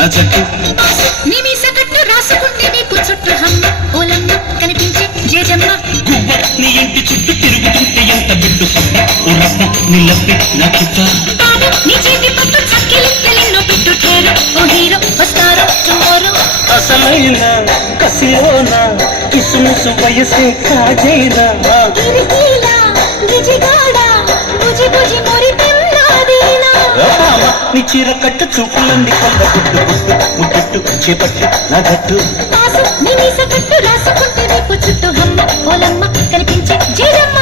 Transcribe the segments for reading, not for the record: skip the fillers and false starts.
నా జట్టు నీ మీస కట్టు రాసుకుంటే నీకు చుట్టూ హమ్మ ఓలమ్మ కనిపించే జేజమ్మ గువ్వ నీ ఇంటి చుట్టూ తిరుగుతుంటే ఎంత బిడ్డు పట్ట ఓ రప్ప నిల్లప్పి నా చుట్ట బాబు నీ చేతి పట్టు చక్కెలిక్కలెన్నో పెట్టు ఠేరు ఓ హీరో వస్తారో టుమారో అసలైన కసిలోన కిసుమిసు వయసే కాజైనా గిరికీలా గిజిగాడా బుజి బుజి మొరి పిల్లాదీనా నీ చీర కట్టు చూపులంది కొల్ల గుట్టు గుట్టు ముట్టు చేపట్టు నా గట్టు బాసు నీ మీస కట్టు రాసుకుంటే నీకు చుట్టూ హమ్మ ఓలమ్మ కనిపించే జేజమ్మ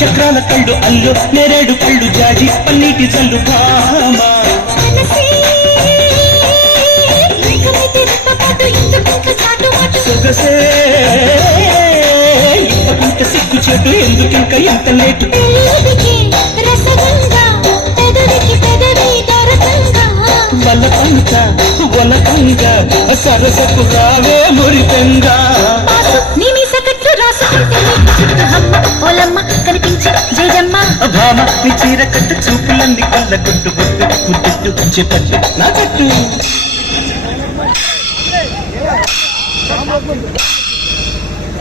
చక్రాల కళ్ళు అల్లు నేరేడు కళ్ళు జాజి పన్నీటి చల్లు భామ సొగసే ఇంత సిగ్గు చెట్టు ఎందుకింక ఎంత లేటు వలకంగా వలకంగా సరసకు రావే మురిపెంగా భామ నీ చీర కట్టు చూపులంది కళ్ళ గుట్టు గుట్టు ముట్టు చెప్పట్టు నా కట్టు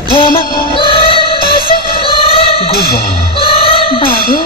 భామ బాబు